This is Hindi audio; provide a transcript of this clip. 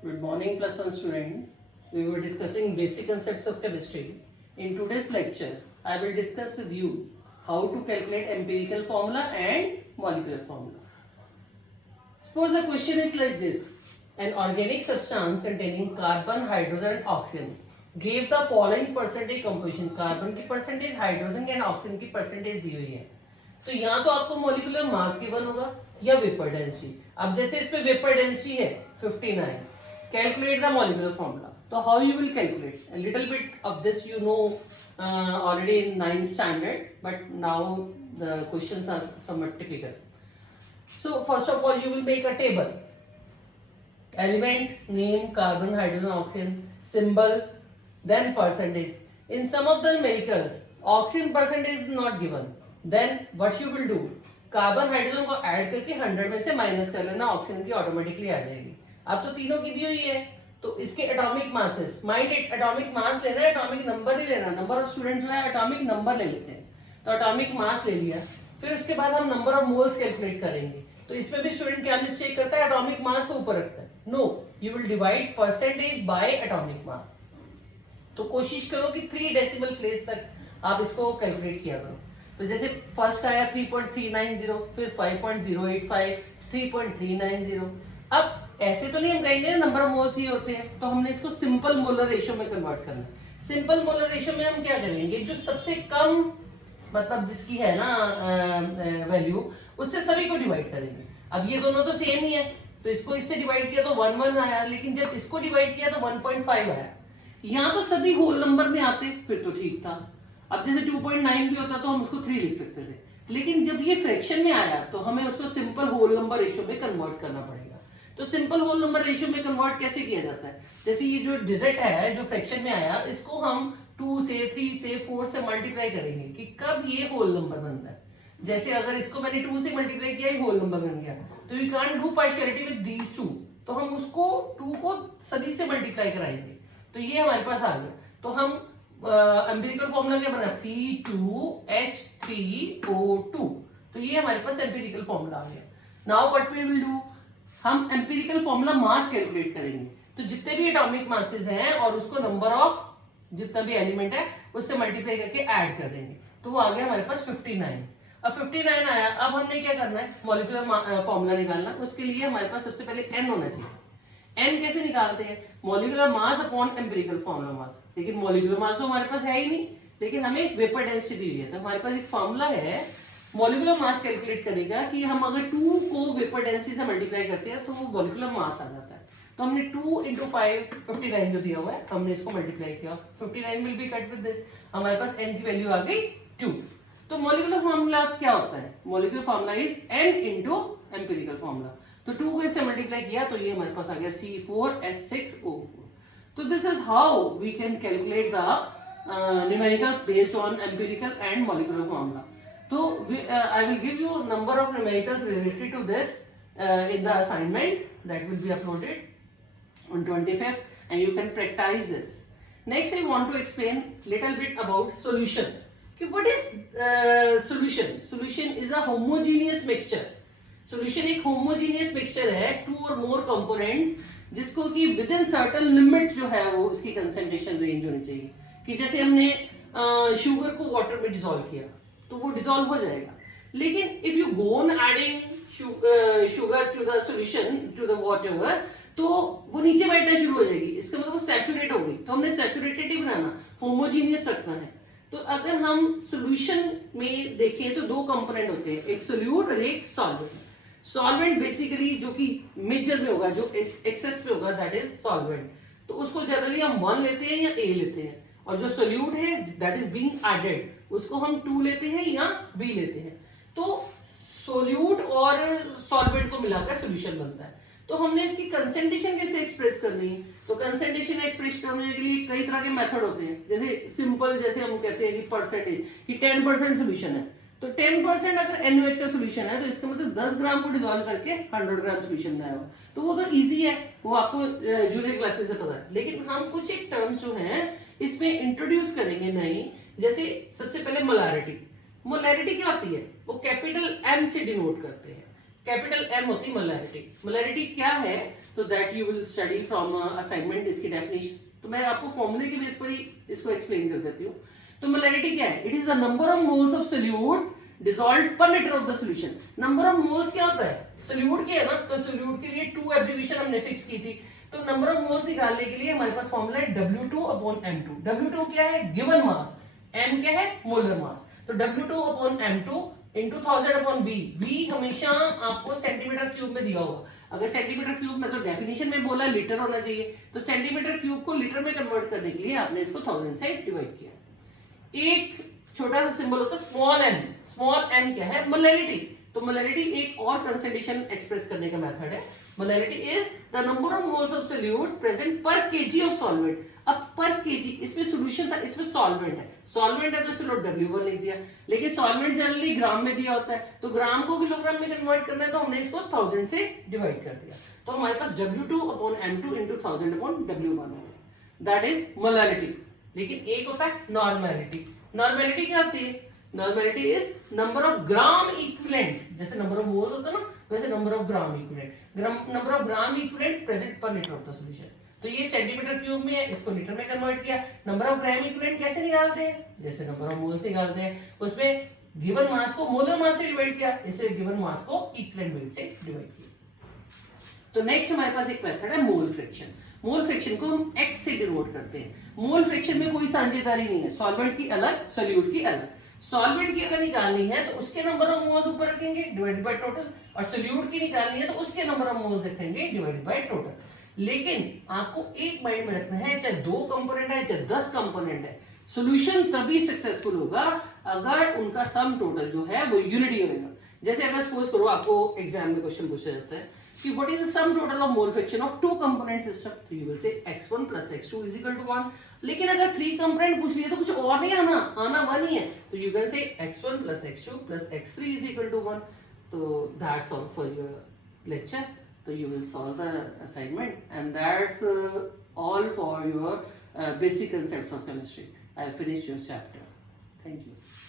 Good morning, plus one students. We were discussing basic concepts of chemistry. In today's lecture, I will discuss with you how to calculate empirical formula and molecular formula. Suppose the question is like this: an organic substance containing carbon, hydrogen, and oxygen gave the following percentage composition. Carbon की परसेंटेज, हाइड्रोजन की एंड ऑक्सीजन की परसेंटेज दी हुई है. तो यहाँ तो आपको मॉलिक्यूलर मास गिवन होगा या वेपर डेंसिटी. अब जैसे इस पे वेपर डेंसिटी है 59, calculate the molecular formula. So how you will calculate? A little bit of this you know already in 9th standard, but now the questions are somewhat typical. So first of all you will make a table. Element, name, carbon, hydrogen, oxygen, symbol, then percentage. In some of the molecules, oxygen percentage is not given. Then what you will do? Carbon hydrogen को ऐड करके 100 में से माइनस कर लेना, ऑक्सीजन की ऑटोमेटिकली आ जाएगी. अब तो तीनों की दी हुई है, तो इसके atomic masses, mind it, atomic mass लेना है, एटॉमिक नंबर नहीं लेना. नंबर ऑफ स्टूडेंट जो है एटॉमिक नंबर ले लेते हैं. तो एटॉमिक मास ले लिया, फिर उसके बाद हम नंबर ऑफ मोल्स कैलकुलेट करेंगे. तो इसमें भी स्टूडेंट क्या मिस्टेक करता है, एटॉमिक मास को ऊपर रखता है. No, you will divide percentage by atomic mass. तो कोशिश करो कि 3 डेसिमल प्लेस तक आप इसको कैलकुलेट किया करो. तो जैसे फर्स्ट आया 3.390, फिर 5.085, 3.390. अब ऐसे तो नहीं हम कहेंगे नंबर ऑफ मोल्स ही होते हैं, तो हमने इसको सिंपल मोलर रेशियो में कन्वर्ट करना है. सिंपल मोलर रेशियो में हम क्या करेंगे, जो सबसे कम मतलब जिसकी है ना वैल्यू, उससे सभी को डिवाइड करेंगे. अब ये दोनों तो सेम ही है, तो इसको इससे डिवाइड किया तो 1 आया, लेकिन जब इसको डिवाइड किया तो 1.5 आया. यहाँ तो सभी होल नंबर में आते फिर तो ठीक था. अब जैसे 2.9 भी होता तो हम उसको 3 लिख सकते थे, लेकिन जब ये फ्रैक्शन में आया तो हमें उसको सिंपल होल नंबर रेशियो में कन्वर्ट करना पड़ेगा. तो सिंपल होल नंबर रेशियो में कन्वर्ट कैसे किया जाता है, जैसे ये जो डिजिट है जो फ्रैक्शन में आया, इसको हम 2 से 3 से 4 से मल्टीप्लाई करेंगे कि कब ये होल नंबर बनता है. जैसे अगर इसको मैंने 2 से मल्टीप्लाई किया, ये होल नंबर बन गया, तो you can't do partiality with these 2, तो हम उसको 2 को सभी से मल्टीप्लाई कराएंगे. तो ये हमारे पास आ गया. तो हम एम्पिरिकल फॉर्मूला क्या बना, C2H3O2. तो ये हमारे पास एम्पिरिकल फॉर्मूला आ गया. Now what we will do, हम एम्पिरिकल फॉर्मूला मास कैलकुलेट करेंगे. तो जितने भी एटॉमिक मासेस हैं और उसको नंबर ऑफ जितना भी एलिमेंट है उससे मल्टीप्लाई करके ऐड कर देंगे. तो वो आ गया हमारे पास 59. अब 59 आया, अब हमने क्या करना है, मॉलिक्यूलर फॉर्मूला निकालना. उसके लिए हमारे पास सबसे पहले n होना चाहिए. n कैसे निकालते हैं, molecular mass upon empirical formula मास. लेकिन मॉलिक्यूलर मास तो हमारे पास है ही नहीं, लेकिन हमें वेपर डेंसिटी दी हुई है. तो हमारे पास एक फॉर्मूला है मॉलिक्यूलर मास कैलकुलेट करेगा कि हम अगर 2 को वेपर डेंसिटी से मल्टीप्लाई करते हैं तो वो मॉलिक्यूलर मास आ जाता है. तो हमने 2 × 5 59 जो दिया हुआ है, हमने इसको मल्टीप्लाई किया. 59 will be cut with this. हमारे पास n की वैल्यू आ गई 2. तो मॉलिक्यूलर फॉर्मूला क्या होता है, molecular formula is n × empirical formula. तो 2 को इससे मल्टीप्लाई किया तो ये हमारे पास आ गया C4H6O4. तो this is how we can calculate the numericals based on empirical and molecular formula. तो I will give you number of numericals related to this in the assignment that will be uploaded on 25th, and you can practice this. Next I want to explain little bit about solution. Okay, what is solution? Solution is a homogeneous mixture. Solution एक homogeneous mixture है, 2 or more components, जिसको कि within certain limit जो है वो इसकी concentration range होनी चाहिए. कि जैसे हमने शुगर को वाटर में डिसॉल्व किया तो वो डिसॉल्व हो जाएगा, लेकिन if you go on adding sugar to the solution to the water तो वो नीचे बैठना शुरू हो जाएगी. इसका मतलब वो सैचुरेट हो गई. तो हमने सैचुरेटेड ही बनाना, होमोजीनियस रखना है. तो अगर हम सॉल्यूशन में देखें तो 2 कंपोनेंट होते हैं, एक सोल्यूट और एक सॉल्वेंट. सॉल्वेंट बेसिकली जो कि मेजर में होगा, जो एक्सेस पे होगा, दैट इज सॉल्वेंट. तो उसको जनरली हम 1 लेते हैं या A लेते हैं, और जो सोल्यूट है दैट इज बीइंग एडेड उसको हम 2 लेते हैं या B लेते हैं. तो सोल्यूट और सॉल्वेंट को मिलाकर सॉल्यूशन बनता है. तो हमने इसकी कंसंट्रेशन कैसे एक्सप्रेस करनी है, तो कंसंट्रेशन एक्सप्रेस करने के लिए कई तरह के मेथड होते हैं. जैसे सिंपल, जैसे हम कहते हैं कि परसेंटेज, कि 10% सोल्यूशन है, तो 10% अगर NaOH का सोल्यूशन है तो इसका मतलब 10 ग्राम को डिसॉल्व करके 100 ग्राम सोल्यूशन बनाया हुआ. तो वो तो इजी है, वो आपको जूनियर क्लासेस से पता है. लेकिन हम कुछ एक टर्म्स जो हैं इसमें इंट्रोड्यूस करेंगे नई. जैसे सबसे पहले मोलैरिटी. मोलैरिटी क्या होती है, वो कैपिटल M से डिनोट करते हैं. कैपिटल M होती मोलैरिटी। मोलैरिटी क्या है, तो that you will study from assignment, इसकी डेफिनेशन। तो मैं आपको फॉर्मूले के बेस पर ही इसको एक्सप्लेन कर देती हूँ। तो मोलैरिटी क्या है, it is the number of moles of solute dissolved per litre of the solution. Number of moles क्या होता है, सोल्यूट की है ना, तो सोल्यूट के लिए 2 एब्रीविएशन हमने फिक्स की थी। तो नंबर ऑफ मोल्स निकालने के लिए हमारे पास फॉर्मूला है W2/M2। W2 क्या है, गिवन मास, M क्या है, मोलर मास। तो W2/M2 into 1000/V। V हमेशा आपको सेंटीमीटर क्यूब में दिया होगा। अगर सेंटीमीटर क्यूब में, तो डेफिनेशन में बोला लीटर होना चाहिए, तो सेंटीमीटर क्यूब को लीटर में कन्वर्ट करने के लिए आपने इसको 1000 से डिवाइड किया। एक छोटा सा सिंबल होता है स्मॉल n। स्मॉल n क्या है, मोलैरिटी। तो मोलैरिटी एक और कंसंट्रेशन एक्सप्रेस करने का मेथड है। Molarity is the number of moles of solute present पर केजी ऑफ सॉल्वेंट। अब पर केजी, इसमें सॉल्यूशन था, इसमें सॉल्वेंट है। सॉल्वेंट है तो चलो W1 लिख दिया, लेकिन सॉल्वेंट जनरली ग्राम में दिया होता है, तो ग्राम को किलोग्राम में कन्वर्ट करना है, तो हमने इसको 1000 से डिवाइड कर दिया। तो हमारे पास W2/M2 into 1000/W1 है, दैट इज मोलैरिटी। लेकिन एक होता है नॉर्मेलिटी। नॉर्मेलिटी क्या होती है, normality is number of gram equivalents. जैसे नंबर ऑफ मोल्स होता है ना, वैसे number of gram equivalent, number of gram equivalent present पर लीटर ऑफ द सॉल्यूशन। तो ये सेंटीमीटर क्यूब में है, इसको लीटर में कन्वर्ट किया। नंबर ऑफ ग्राम इक्विवेलेंट कैसे निकालते हैं, जैसे नंबर ऑफ मोल्स निकालते हैं, उसमें गिवन मास को मोलर मास से डिवाइड किया, इसे गिवन मास को इक्विवेलेंट वेट से डिवाइड किया। तो नेक्स्ट हमारे पास एक मेथड है मोल फ्रैक्शन। मोल फ्रैक्शन को हम x से डिनोट करते हैं। मोल फ्रैक्शन में कोई साझेदारी नहीं है, सॉल्वेंट की अलग, सोल्यूट की अलग। सॉल्वेंट की अगर निकालनी है तो उसके नंबर ऑफ मोल्स ऊपर रखेंगे डिवाइडेड बाय टोटल, और सोल्यूट की निकालनी है तो उसके नंबर ऑफ मोल्स रखेंगे डिवाइडेड बाय टोटल। लेकिन आपको एक माइंड में रखना है, चाहे 2 कंपोनेंट है चाहे 10 कंपोनेंट है, सॉल्यूशन तभी सक्सेसफुल होगा अगर उनका सम टोटल जो है वो यूनिटी होगा। जैसे अगर सपोज करो आपको एग्जाम में क्वेश्चन पूछा जाता है कि what is the sum total of mole fraction of 2 component system, तो you will say x1 + x2 = 1। लेकिन अगर 3 कंपोनेंट पूछ लिया तो कुछ और नहीं आना 1 ही है, तो you can say x1 + x2 + x3 = 1। तो that's all for your lecture. So you will solve the assignment, and that's all for your basic concepts of chemistry. I have finished your chapter. Thank you.